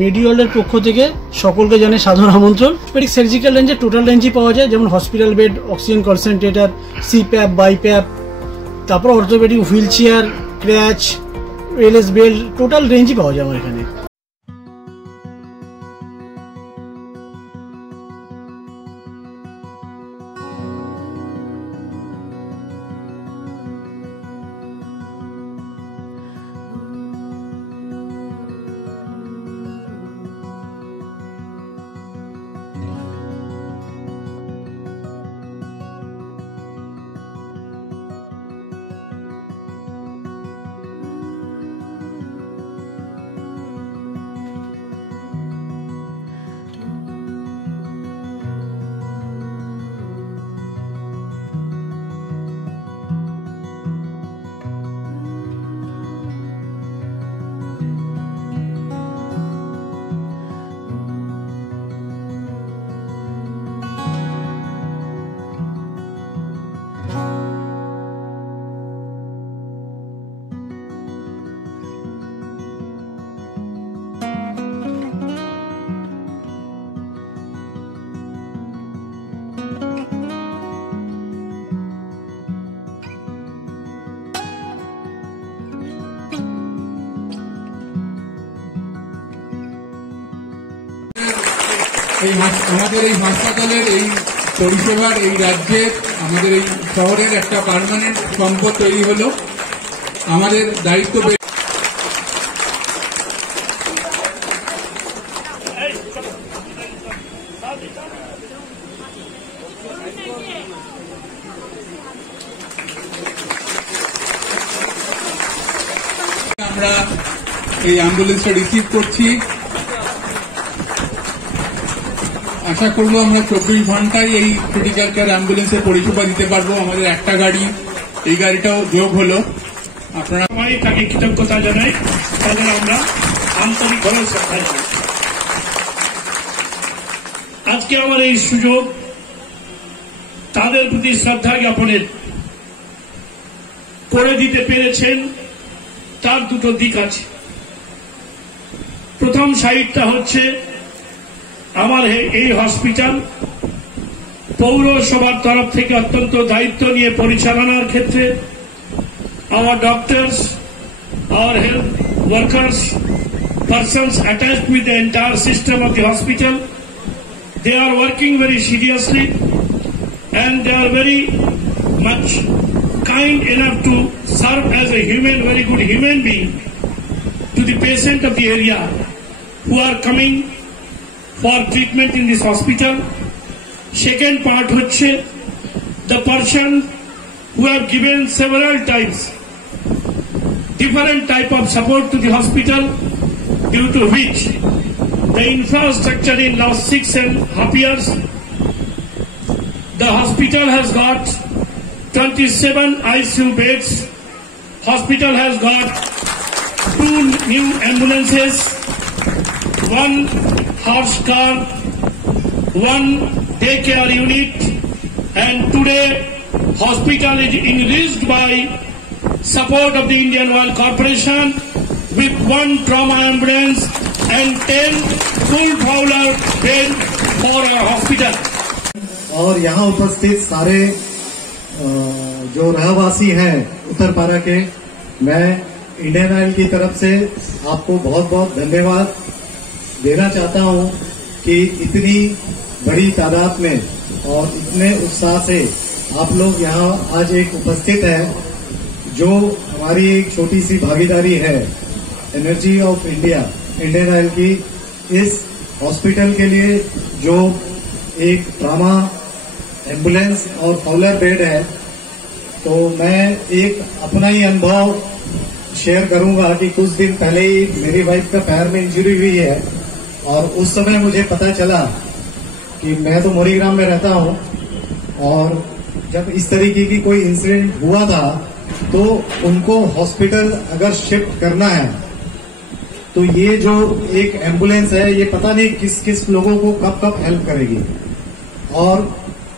মেডিওয়ালের পক্ষ থেকে সকলকে জানাই সাধারণ আমন্ত্রণ। অর্থোপেডিক সার্জিক্যাল রেঞ্জে টোটাল রেঞ্জই পাওয়া যায়, যেমন hospital bed, oxygen concentrator, CPAP, BiPAP, তারপর orthopaedic wheel chair, crutch, LS belt, total রেঞ্জই পাওয়া যায় আমার এখানে। আমাদের এই হাসপাতালের এই পরিষেবার এই রাজ্যের আমাদের এই শহরের একটা পার্মানেন্ট সম্পদ তৈরি হলো। আমাদের দায়িত্ব আমরা এই অ্যাম্বুলেন্সটা রিসিভ করছি। আশা করবো আমরা 24 ঘন্টায় এই ক্রিটিক্যাল কেয়ার অ্যাম্বুলেন্সের পরিষেবা দিতে পারবো। আমাদের একটা গাড়ি, এই গাড়িটাও যোগ হলো। আপনারা সবাই তাকে কৃতজ্ঞতা জানাই, তাদের আমরা আন্তরিকভাবে শ্রদ্ধা জানাই। আজকে আমার এই সুযোগ তাদের প্রতি শ্রদ্ধা জ্ঞাপনের করে দিতে পেরেছেন, তার দুটো দিক আছে। প্রথম সাইডটা হচ্ছে আমার এই হসপিটাল পৌরসভার তরফ থেকে অত্যন্ত দায়িত্ব নিয়ে পরিচালনার ক্ষেত্রে our doctors, our health workers, persons attached with the entire system of the hospital, they are working very seriously and they are very much kind enough to serve as a very good human being to the patient of the area who are coming for treatment in this hospital. Second part hoche the person who have given several times different type of support to the hospital, due to which the infrastructure in last 6.5 years, the hospital has got 27 ICU beds, hospital has got 2 new ambulances, 1 horse car, 1 daycare unit, and today hospital is enriched by support of the Indian Oil Corporation with 1 trauma ambulance and 10 full Fowler bed for our hospital. और यहाँ उपस्थित सारे जो रहवासी हैं उत्तरपाड़ा के, मैं Indian oil की तरफ से आपको बहुत बहुत धन्यवाद देना चाहता हूँ कि इतनी बड़ी तादाद में और इतने उत्साह से आप लोग यहाँ आज एक उपस्थित हैं। जो हमारी एक छोटी सी भागीदारी है energy of India, Indian oil की, इस हॉस्पिटल के लिए जो एक ट्रामा एम्बुलेंस और फॉलर बेड है, तो मैं एक अपना ही अनुभव शेयर करूंगा कि कुछ दिन पहले ही मेरी वाइफ का पैर में इंजरी हुई है और उस समय मुझे पता चला कि मैं तो मोरीग्राम में रहता हूं और जब इस तरीके की कोई इंसिडेंट हुआ था तो उनको हॉस्पिटल अगर शिफ्ट करना है तो ये जो एक एम्बुलेंस है ये पता नहीं किस किस लोगों को कब कब हेल्प करेगी, और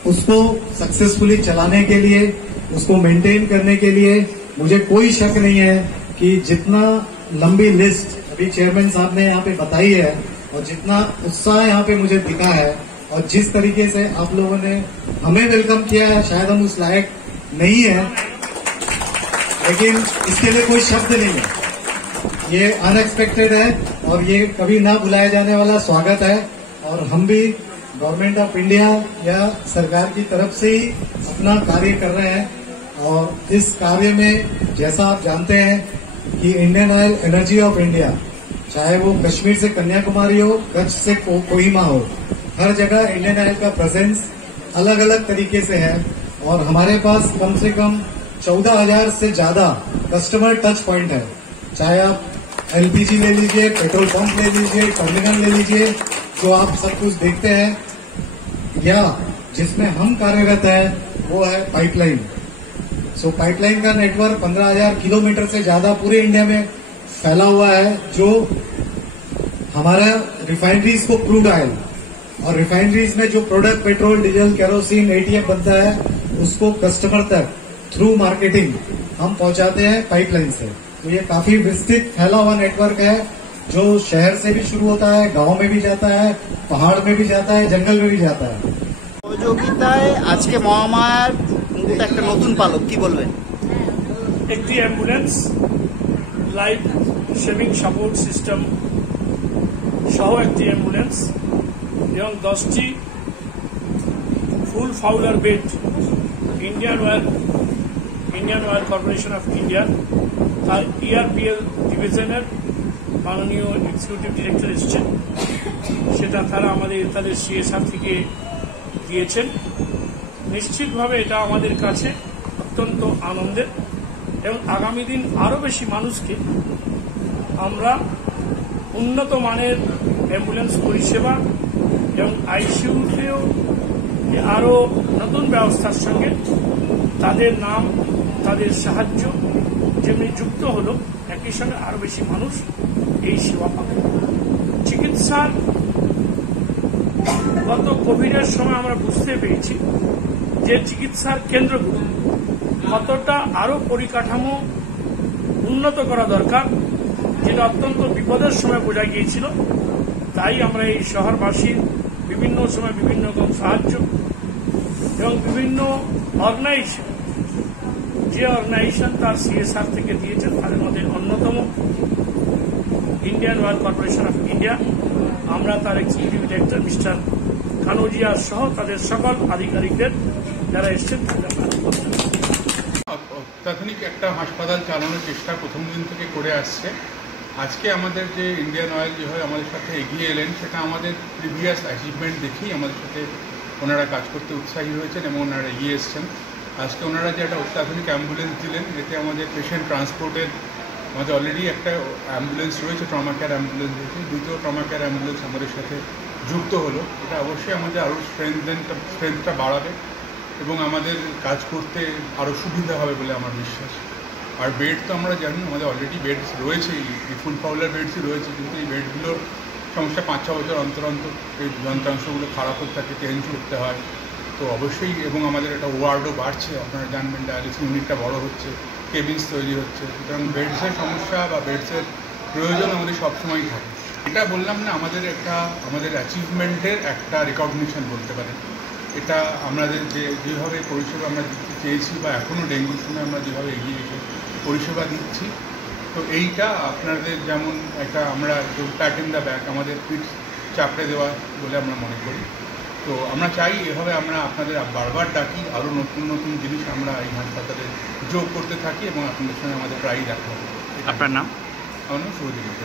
उसको सक्सेसफुली चलाने के लिए, उसको मेंटेन करने के लिए मुझे कोई शक नहीं है कि जितना लंबी लिस्ट अभी चेयरमैन साहब ने यहाँ पे बताई है और जितना उत्साह यहाँ पे मुझे दिखा है और जिस तरीके से आप लोगों ने हमें वेलकम किया है, शायद हम उस लायक नहीं है, लेकिन इसके लिए कोई शब्द नहीं है। ये अनएक्सपेक्टेड है और ये कभी ना बुलाया जाने वाला स्वागत है। और हम भी गवर्नमेंट ऑफ इंडिया या सरकार की तरफ से ही अपना कार्य कर रहे हैं। और इस कार्य में जैसा आप जानते हैं कि Indian oil energy of India, चाहे वो कश्मीर से कन्याकुमारी हो, कच्छ से कोहिमा हो, हर जगह इंडियन ऑयल का प्रेजेंस अलग अलग तरीके से है। और हमारे पास कम से कम 14,000 से ज्यादा कस्टमर टच पॉइंट है। चाहे आप एलपीजी ले लीजिए, पेट्रोल पंप ले लीजिए, टर्मिनल ले लीजिए, जो आप सब कुछ देखते हैं, या जिसमें हम कार्यरत है वो है पाइपलाइन। सो पाइपलाइन का नेटवर्क 15,000 किलोमीटर से ज्यादा पूरे इंडिया में फैला हुआ है, जो हमारा रिफाइनरीज को क्रूड ऑयल और रिफाइनरीज में जो product petrol, diesel, kerosene, ETF बनता है, उसको कस्टमर तक थ्रू मार्केटिंग हम पहुंचाते हैं पाइपलाइन से। तो ये काफी विस्तृत फैला हुआ नेटवर्क है, जो शहर से भी शुरू होता है, गांव में भी जाता है, पहाड़ में भी जाता है, जंगल में भी जाता है। সহযোগিতায় আজকে মহামায়ার মুক্ত একটা নতুন পালক, কি বলবেন? একটি ambulance, life saving support system সহ একটি অ্যাম্বুলেন্স এবং 10টি full Fowler bed Indian Oil Corporation of India তার ইআরপিএল ডিভিশনের মাননীয় এক্সিকিউটিভ ডিরেক্টর এসেছেন, সেটা তারা তাদের সিএসআর থেকে দিয়েছেন। নিশ্চিতভাবে এটা আমাদের কাছে অত্যন্ত আনন্দের এবং আগামী দিন আরও বেশি মানুষকে আমরা উন্নত মানের অ্যাম্বুলেন্স পরিষেবা এবং আইসিইউতেও আরও নতুন ব্যবস্থার সঙ্গে তাদের নাম, তাদের সাহায্য যেমনি যুক্ত হলো, একই সঙ্গে আরও বেশি মানুষ এই সেবা পাবে। চিকিৎসার গত কোভিডের সময় আমরা বুঝতে পেরেছি যে চিকিৎসার কেন্দ্রগুলো কতটা আরও পরিকাঠামো উন্নত করা দরকার, যেটা অত্যন্ত বিপদের সময় বোঝা গিয়েছিল। তাই আমরা এই শহরবাসীর বিভিন্ন সময় বিভিন্ন রকম সাহায্য এবং বিভিন্ন অর্গানাইজেশন, যে অর্গানাইজেশন তার সিএসআর থেকে দিয়েছেন, তাদের মধ্যে অন্যতম Indian Oil Corporation of India. আমরা তার এক্সিকিউটিভ ডিরেক্টর মিস্টার কানোজিয়া সহ তাদের সকল আধিকারিকদের যারা এসছেন অত্যাধুনিক একটা হাসপাতাল চালানোর চেষ্টা প্রথম দিন থেকে করে আসছে। আজকে আমাদের যে ইন্ডিয়ান অয়েল যেভাবে আমাদের সাথে এগিয়ে এলেন, সেটা আমাদের প্রিভিয়াস অ্যাচিভমেন্ট দেখেই আমাদের সাথে ওনারা কাজ করতে উৎসাহী হয়েছেন এবং ওনারা এগিয়ে এসছেন। আজকে ওনারা যে একটা অত্যাধুনিক অ্যাম্বুলেন্স দিলেন, এতে আমাদের পেশেন্ট ট্রান্সপোর্টের আমাদের অলরেডি একটা অ্যাম্বুলেন্স রয়েছে, ট্রমা কেয়ার অ্যাম্বুলেন্স রয়েছে, দ্বিতীয় ট্রমা কেয়ার অ্যাম্বুলেন্স আমাদের সাথে যুক্ত হলো। এটা অবশ্যই আমাদের আরও স্ট্রেংথটা বাড়াবে এবং আমাদের কাজ করতে আরও সুবিধা হবে বলে আমার বিশ্বাস। আর বেড তো আমরা জানি আমাদের অলরেডি বেডস রয়েছেই, ফুল ফাউলার বেডসই রয়েছে, কিন্তু এই বেডগুলোর সমস্যা 5-6 বছর অন্তর অন্তর এই যন্ত্রাংশগুলো খারাপ হতে থাকে, চেঞ্জ করতে হয়। তো অবশ্যই, এবং আমাদের একটা ওয়ার্ডও বাড়ছে, আপনারা জানবেন ডায়ালিসিস ইউনিটটা বড় হচ্ছে, কেবিনস তৈরি হচ্ছে, সুতরাং বেডসের সমস্যা বা বেডসের প্রয়োজন আমাদের সবসময়ই থাকে। এটা বললাম না, আমাদের অ্যাচিভমেন্টের একটা রেকগনিশন বলতে পারেন। এটা আমাদের যেভাবে পরিষেবা আমরা দিতে চেয়েছি বা এখনও ডেঙ্গুর সময় আমরা যেভাবে এগিয়ে এসে পরিষেবা দিচ্ছি, তো এইটা আপনাদের যেমন একটা আমরা প্যাট ইন দ্য ব্যাক, আমাদের পিঠ চাপড়ে দেওয়া বলে আমরা মনে করি। তো আমরা চাই এভাবে আমরা আপনাদের বারবার ডাকি, আরও নতুন নতুন জিনিস আমরা এই হাসপাতালে যোগ করতে থাকি এবং আপনাদের সঙ্গে আমাদের প্রায়ই দেখা হবে। আপনার নাম? আমার নাম শুভজিৎ।